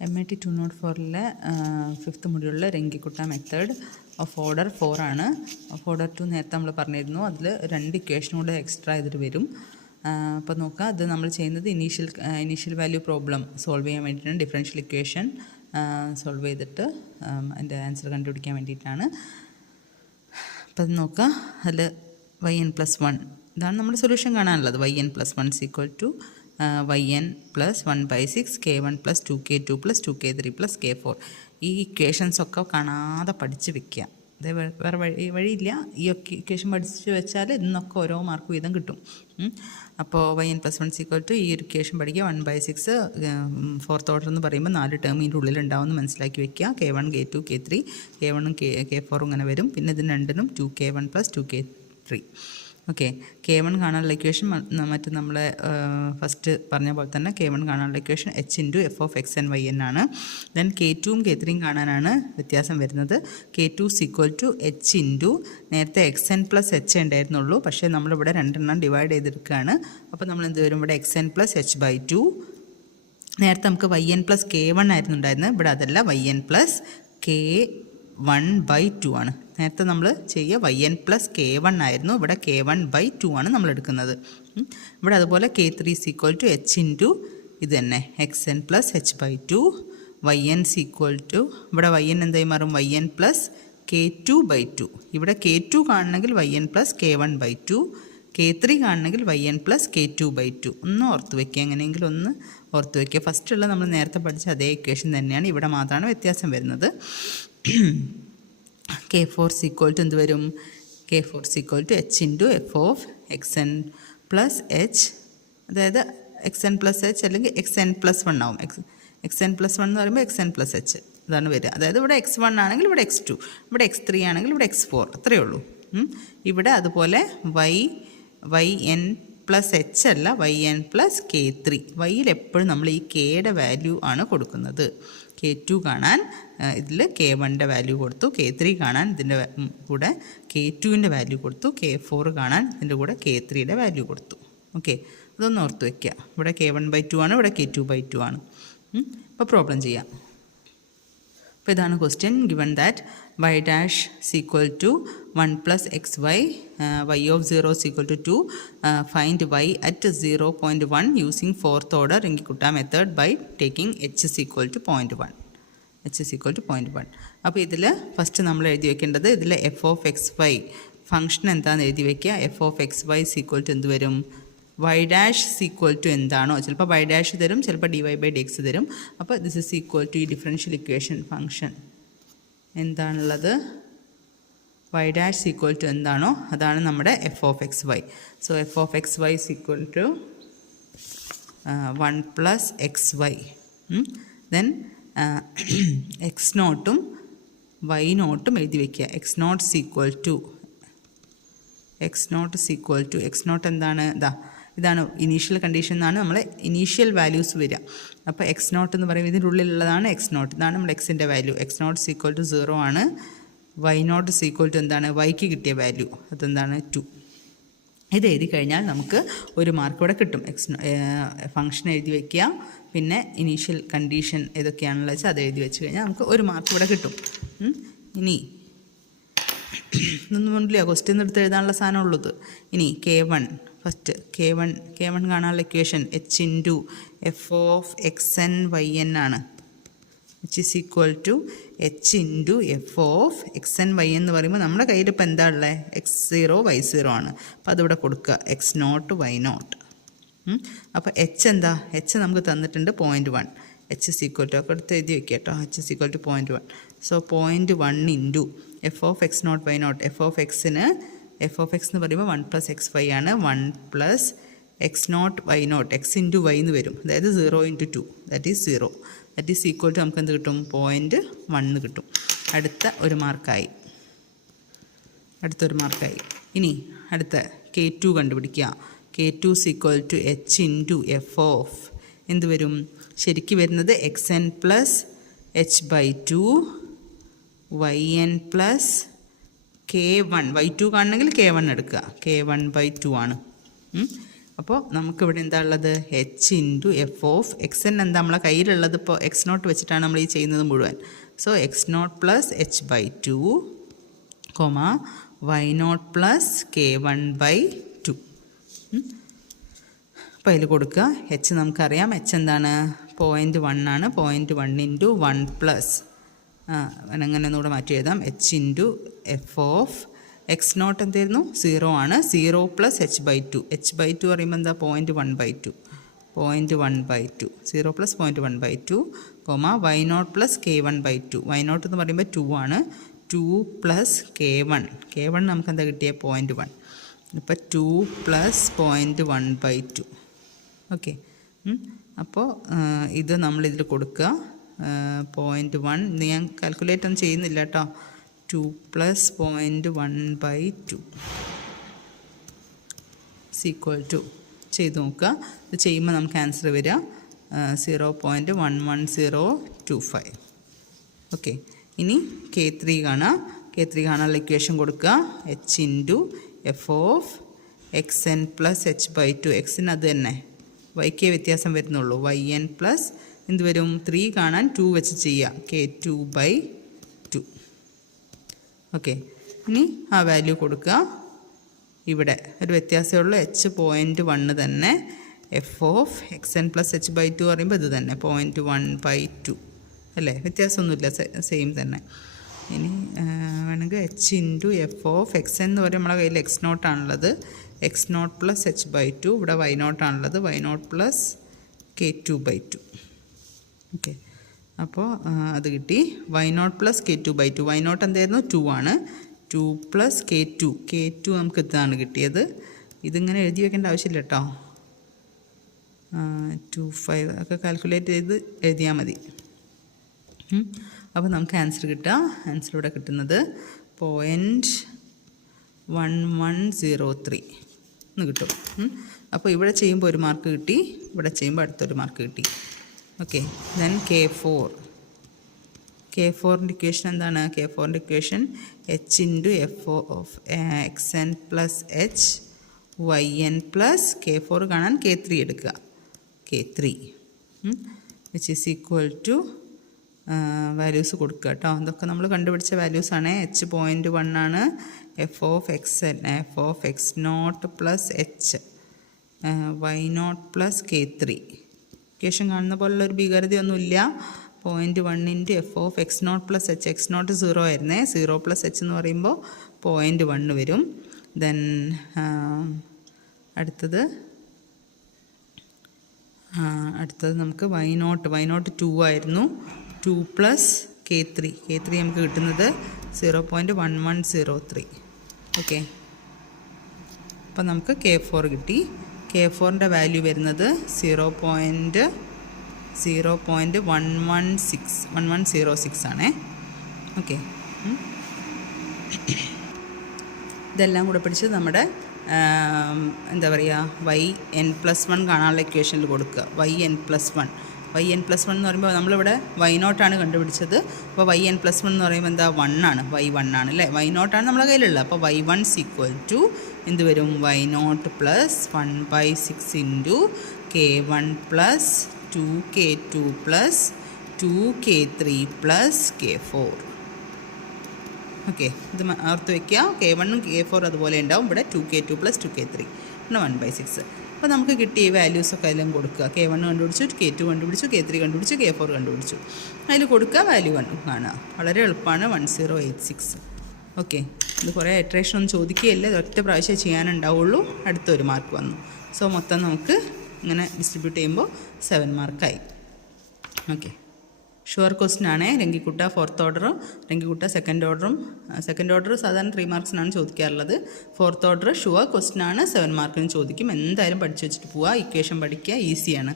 MIT 204 fifth മൊഡ്യൂളിലെ Runge Kutta method of order 4 ആണ്. Of order 2 നേരത്തെ നമ്മൾ പറഞ്ഞിരുന്നു. അതിൽ 2 ഇക്വേഷനും കൂടെ എക്സ്ട്രാ ചെയ്തിട്ട് വരും. അപ്പോൾ നോക്കാം, അത് നമ്മൾ ചെയ്യുന്നത് ഇനീഷ്യൽ വാല്യൂ പ്രോബ്ലം സോൾവ് ചെയ്യാൻ വേണ്ടിയിട്ടാണ്. ഡിഫറൻഷ്യൽ ഇക്വേഷൻ സോൾവ് ചെയ്തിട്ട് അതിൻ്റെ ആൻസർ കണ്ടുപിടിക്കാൻ വേണ്ടിയിട്ടാണ്. അപ്പോൾ അത് നോക്കാം. അതിൽ yn+1 ഇതാണ് നമ്മുടെ സൊല്യൂഷൻ കാണാനുള്ളത്. yn+1 yn plus 1/6 k1 plus 2k2 plus 2k3 plus k4. ഈ ഇക്വേഷൻസ് ഒക്കെ കാണാതെ പഠിച്ച് വെക്കുക. അതേ വേറെ വഴിയില്ല. ഈ ഇക്വേഷൻ പഠിച്ച് വെച്ചാൽ ഇന്നൊക്കെ ഓരോ മാർക്ക് വീതം കിട്ടും. അപ്പോൾ yn+1 ഈ ഒരു ഇക്വേഷൻ പഠിക്കുക. 1/6 ഫോർത്ത് ഓർഡർ എന്ന് പറയുമ്പോൾ 4 ടേം ഇതിൻ്റെ ഉള്ളിൽ ഉണ്ടാവുമെന്ന് മനസ്സിലാക്കി വെക്കുക. k1 k2 k3 k1 k4 ഇങ്ങനെ വരും. പിന്നെ ഇതിന് രണ്ടിനും 2k1 plus 2k3. Okay, k1 കാണാനുള്ള ഇക്വേഷൻ മറ്റ് നമ്മളെ ഫസ്റ്റ് പറഞ്ഞ പോലെ തന്നെ k1 കാണാനുള്ള ഇക്വേഷൻ h/f(x(n)y(n) ആണ്. ദെൻ k2ഉം k3യും കാണാനാണ് വ്യത്യാസം വരുന്നത്. k2 h നേരത്തെ xn+h ഉണ്ടായിരുന്നുള്ളൂ, പക്ഷേ നമ്മളിവിടെ രണ്ടെണ്ണം ഡിവൈഡ് ചെയ്തെടുക്കുകയാണ്. അപ്പോൾ നമ്മൾ എന്ത് വരും, ഇവിടെ xn+h/2. നേരത്തെ നമുക്ക് yn+k1 ആയിരുന്നു ഉണ്ടായിരുന്നത്. ഇവിടെ അതല്ല, yn+k1/2 ആണ്. നേരത്തെ നമ്മൾ ചെയ്യുക yn+k1 ആയിരുന്നു, ഇവിടെ k1/2 ആണ് നമ്മൾ എടുക്കുന്നത്. ഇവിടെ അതുപോലെ k3 h ഇത് തന്നെ xn+h/2. yn ഇവിടെ yn എന്തായി മാറും, yn+k2/2. ഇവിടെ k2 കാണണമെങ്കിൽ yn+k1/2, k3 കാണണമെങ്കിൽ yn+k2/2. ഒന്ന് ഓർത്ത് വയ്ക്കുക, എങ്ങനെയെങ്കിലും ഒന്ന് ഓർത്ത് വയ്ക്കുക. ഫസ്റ്റുള്ള നമ്മൾ നേരത്തെ പഠിച്ച അതേ ഇക്വേഷൻ തന്നെയാണ്, ഇവിടെ മാത്രമാണ് വ്യത്യാസം വരുന്നത്. k4 എന്ത് വരും, k4 h/f(x(n+h), അതായത് xn+h അല്ലെങ്കിൽ xn+1 ആവും. xn+1 എന്ന് പറയുമ്പോൾ xn+h ഇതാണ് വരിക. അതായത് ഇവിടെ x1 ആണെങ്കിൽ ഇവിടെ x2, ഇവിടെ x3 ആണെങ്കിൽ ഇവിടെ x4, അത്രയേ ഉള്ളൂ. ഇവിടെ അതുപോലെ yn+h അല്ല, yn+k3. വൈയിൽ എപ്പോഴും നമ്മൾ ഈ kയുടെ വാല്യൂ ആണ് കൊടുക്കുന്നത്. k2 കാണാൻ ഇതിൽ k1ൻ്റെ വാല്യൂ കൊടുത്തു, k3 കാണാൻ ഇതിൻ്റെ കൂടെ k2ൻ്റെ വാല്യൂ കൊടുത്തു, k4 കാണാൻ ഇതിൻ്റെ കൂടെ k3യുടെ വാല്യൂ കൊടുത്തു. ഓക്കെ, അതൊന്ന് ഓർത്ത് വയ്ക്കുക. ഇവിടെ k1/2 ആണ്, ഇവിടെ k2/2 ആണ്. അപ്പോൾ പ്രോബ്ലം ചെയ്യാം. അപ്പോൾ ഇതാണ് question. Given that y' = 1 + xy, y of 0 = 2. Find y at 0.1 using fourth order Runge Kutta method by taking h = 0.1. അപ്പോൾ ഇതിൽ ഫസ്റ്റ് നമ്മൾ എഴുതി വെക്കേണ്ടത്, ഇതിൽ f(x(y) ഫംഗ്ഷൻ എന്താണെന്ന് എഴുതി വയ്ക്കുക. f(x(y) = എന്ത് വരും, y' എന്താണോ, ചിലപ്പോൾ y' തരും, ചിലപ്പോൾ dy/dx തരും. അപ്പോൾ ദിസ് ഈസ് ഈക്വൽ ടു ഈ ഡിഫറൻഷ്യൽ ഇക്വേഷൻ ഫംഗ്ഷൻ എന്താണുള്ളത്, y' എന്താണോ അതാണ് നമ്മുടെ f(x(y). So f(x(y) = 1 + xy. Then x0ഉം y0ഉം എഴുതി വയ്ക്കുക. x0 എന്താണ്, ഇതാണ് ഇനീഷ്യൽ കണ്ടീഷൻ എന്നാണ് നമ്മളെ ഇനീഷ്യൽ വാല്യൂസ് വരിക. അപ്പോൾ x0 എന്ന് പറയുമ്പോൾ ഇതിൻ്റെ ഉള്ളിലുള്ളതാണ് x0. ഇതാണ് നമ്മുടെ എക്സിൻ്റെ വാല്യൂ. x0 = 0 ആണ്. y0 എന്താണ്, വൈക്ക് കിട്ടിയ വാല്യൂ, അതെന്താണ് 2. ഇത് എഴുതി കഴിഞ്ഞാൽ നമുക്ക് ഒരു മാർക്ക് ഇവിടെ കിട്ടും. ഫംഗ്ഷൻ എഴുതി വയ്ക്കുക, പിന്നെ ഇനീഷ്യൽ കണ്ടീഷൻ ഏതൊക്കെയാണെന്ന് വെച്ചാൽ അത് എഴുതി വെച്ച് കഴിഞ്ഞാൽ നമുക്ക് ഒരു മാർക്ക് ഇവിടെ കിട്ടും. ഇനി ഇതൊന്നും കൊണ്ടില്ല, ക്വസ്റ്റ്യൻ എടുത്ത് എഴുതാനുള്ള സാധനം ഉള്ളത്. ഇനി k1 ഫസ്റ്റ് k1 കാണാനുള്ള ഇക്വേഷൻ h/f(x(n)y(n) ആണ്. h h/f(x(n)y) എന്ന് പറയുമ്പോൾ നമ്മുടെ കയ്യിൽ ഇപ്പോൾ എന്താ ഉള്ളത്, x0 y0 ആണ്. അപ്പോൾ അതിവിടെ കൊടുക്കുക, x0 y0. അപ്പോൾ h എന്താ, h നമുക്ക് തന്നിട്ടുണ്ട് 0.1. h ഒക്കെ എടുത്ത് എഴുതി വയ്ക്കുക കേട്ടോ. h 0.1. So 0.1 into f(x0 y0). f(x) എന്ന് പറയുമ്പോൾ 1 + xy ആണ്. 1 + x0 y0, x into y എന്ന് വരും. അതായത് 0 × 2, that is 0. That is equal to നമുക്ക് എന്ത് കിട്ടും, 0.1 കിട്ടും. അടുത്തൊരു മാർക്കായി. ഇനി അടുത്ത k2 കണ്ടുപിടിക്കുക. k2 = h × f എന്ത് വരും, ശരിക്കും വരുന്നത് xn+h/2 yn+k1. y2 കാണണമെങ്കിൽ k1 എടുക്കുക, k1/2 ആണ്. അപ്പോൾ നമുക്കിവിടെ എന്താ ഉള്ളത് h into f of x N എന്താ നമ്മളെ കയ്യിലുള്ളത് ഇപ്പോൾ എക്സ് നോട്ട് വെച്ചിട്ടാണ് നമ്മൾ ഈ ചെയ്യുന്നത് മുഴുവൻ. So x not plus h by two comma y not plus k one by two. അപ്പോൾ അതിൽ കൊടുക്കുക. എച്ച് നമുക്കറിയാം, എച്ച് എന്താണ് 0.1 ആണ്. 0.1 ഇൻറ്റു 1 പ്ലസ് അങ്ങനെ ഒന്നുകൂടെ മാറ്റി എഴുതാം. H into f of x nought എന്തായിരുന്നു 0 ആണ്. 0 plus h by two. H by two പറയുമ്പോൾ എന്താ 0.1/2. 0.1/2 0 plus 0.1/2 comma y not plus k one by two. Y nought എന്ന് പറയുമ്പോൾ 2 ആണ്. 2 പ്ലസ് കെ വൺ നമുക്ക് എന്താ കിട്ടിയത് 0.1. ഇപ്പോൾ 2 പ്ലസ് 0.1/2. ഓക്കെ. അപ്പോൾ ഇത് നമ്മളിതിൽ കൊടുക്കുക. 0.1 ഇത് ഞാൻ കാൽക്കുലേറ്റ് ഒന്നും ചെയ്യുന്നില്ല കേട്ടോ. 2 പ്ലസ് 0.1/2 ഈക്വൽ ടു ചെയ്ത് നോക്കുക. ഇത് ചെയ്യുമ്പോൾ നമുക്ക് ആൻസർ വരിക 0.11025. ഓക്കെ. ഇനി K3 കാണാം. K3 കാണാനുള്ള ഇക്വേഷൻ കൊടുക്കുക. H into f of x n plus h by two. എക്സിന് അത് തന്നെ, വൈക്കേ വ്യത്യാസം വരുന്നുള്ളൂ. വൈ എൻ പ്ലസ് എന്ത് വരും 3 കാണാൻ 2 വെച്ച് ചെയ്യുക. K2/2. ഓക്കെ. ഇനി ആ വാല്യൂ കൊടുക്കുക. ഇവിടെ ഒരു വ്യത്യാസമേ ഉള്ളൂ. എച്ച് 0.1 തന്നെ. F of x n plus h by two പറയുമ്പോൾ ഇത് തന്നെ 0.1/2 അല്ലേ, വ്യത്യാസമൊന്നുമില്ല, സെയിം തന്നെ. ഇനി വേണമെങ്കിൽ h into f of x എന്ന് പറയുമ്പോൾ നമ്മളെ കയ്യിൽ എക്സ് നോട്ടാണുള്ളത്. X not plus h by two. ഇവിടെ വൈ നോട്ടാണുള്ളത്. Y not plus K2/2. Okay. അപ്പോൾ അത് കിട്ടി. Y not plus K2/2. Y naught എന്തായിരുന്നു 2 ആണ്. 2 പ്ലസ് K2 നമുക്ക് ഇതാണ് കിട്ടിയത്. ഇതിങ്ങനെ എഴുതി വെക്കേണ്ട ആവശ്യമില്ല കേട്ടോ. 25 ഒക്കെ കാൽക്കുലേറ്റ് ചെയ്ത് എഴുതിയാൽ മതി. അപ്പോൾ നമുക്ക് ആൻസർ കിട്ടുക. ആൻസർ ഇവിടെ കിട്ടുന്നത് 0.1103 എന്ന് കിട്ടും. അപ്പോൾ ഇവിടെ ചെയ്യുമ്പോൾ ഒരു മാർക്ക് കിട്ടി, ഇവിടെ ചെയ്യുമ്പോൾ അടുത്തൊരു മാർക്ക് കിട്ടി. ഓക്കെ. ദെൻ K4ൻ്റെ ഇക്വേഷൻ എന്താണ്? K4ൻ്റെ equation h into f of x n plus h y n plus K4 കാണാൻ K3 എടുക്കുക. K3 which is equal to values കൊടുക്കുക കേട്ടോ. ഇതൊക്കെ നമ്മൾ കണ്ടുപിടിച്ച വാല്യൂസാണ്. എച്ച് 0.1 ആണ്. F of x n f of x not plus h y not plus K3. Equation കാണുന്ന പോലുള്ള ഒരു ഭീകരതയൊന്നുമില്ല. 0.1 into f of x not plus h. X naught 0 ആയിരുന്നേ. 0 പ്ലസ് എച്ച് എന്ന് പറയുമ്പോൾ 0.1 വരും. ദെൻ അടുത്തത് നമുക്ക് വൈ നോട്ട് 2 ആയിരുന്നു. 2 പ്ലസ് K3 നമുക്ക് കിട്ടുന്നത് 0.1103. ഓക്കെ. അപ്പോൾ നമുക്ക് K4 കിട്ടി. K4ൻ്റെ വാല്യൂ വരുന്നത് 0.1106 ആണേ. ഓക്കെ. ഇതെല്ലാം കൂടെ പിടിച്ച് നമ്മുടെ എന്താ പറയുക yn+1 കാണാനുള്ള ഇക്വേഷനിൽ കൊടുക്കുക. yn+1 എന്ന് പറയുമ്പോൾ നമ്മളിവിടെ വൈ നോട്ടാണ് കണ്ടുപിടിച്ചത്. അപ്പോൾ yn+1 എന്ന് പറയുമ്പോൾ എന്താ 1 ആണ്. y1 ആണ് അല്ലേ. വൈ നോട്ടാണ് നമ്മളെ കയ്യിലുള്ളത്. അപ്പോൾ y1 ഈക്വൽ ടു എന്ത് വരും? Y not plus 1/6 into K1 plus 2K2 plus 2K3 plus K4. Okay. ഇത് ഓർത്ത് വയ്ക്കുക. K1ഉം K4 അതുപോലെ ഉണ്ടാവും. ഇവിടെ 2K2 പ്ലസ് 2K3 പിന്നെ 1/6. അപ്പോൾ നമുക്ക് കിട്ടിയ വാല്യൂസൊക്കെ എല്ലാം കൊടുക്കുക. K1 കണ്ടുപിടിച്ചു, K2 കണ്ടുപിടിച്ചു, K3 കണ്ടുപിടിച്ചു, K4 കണ്ടുപിടിച്ചു. അതിൽ കൊടുക്കുക, വാല്യൂ കാണുക. വളരെ എളുപ്പമാണ്. 1086. ഓക്കെ. ഇത് കുറേ ഇറ്ററേഷൻ ഒന്നും ചോദിക്കുകയില്ല. ഇത് ഒറ്റ പ്രാവശ്യം ചെയ്യാനുണ്ടാവുള്ളൂ. അടുത്തൊരു മാർക്ക് വന്നു. സോ മൊത്തം നമുക്ക് ഇങ്ങനെ ഡിസ്ട്രിബ്യൂട്ട് ചെയ്യുമ്പോൾ 7 മാർക്കായി. ഓക്കെ. ഷുവർ ക്വസ്റ്റ്യൻ ആണ്. രംഗിക്കുട്ട 4th ഓർഡറും രംഗിക്കുട്ട 2nd ഓർഡറും. 2nd ഓർഡർ സാധാരണ 3 മാർക്സിനാണ് ചോദിക്കാറുള്ളത്. 4th ഓർഡർ ഷുവർ ക്വസ്റ്റ്യൻ ആണ്. 7 മാർക്കിന് ചോദിക്കും. എന്തായാലും പഠിച്ചു വെച്ചിട്ട് പോവുക. ഇക്വേഷൻ പഠിക്കുക, ഈസിയാണ്.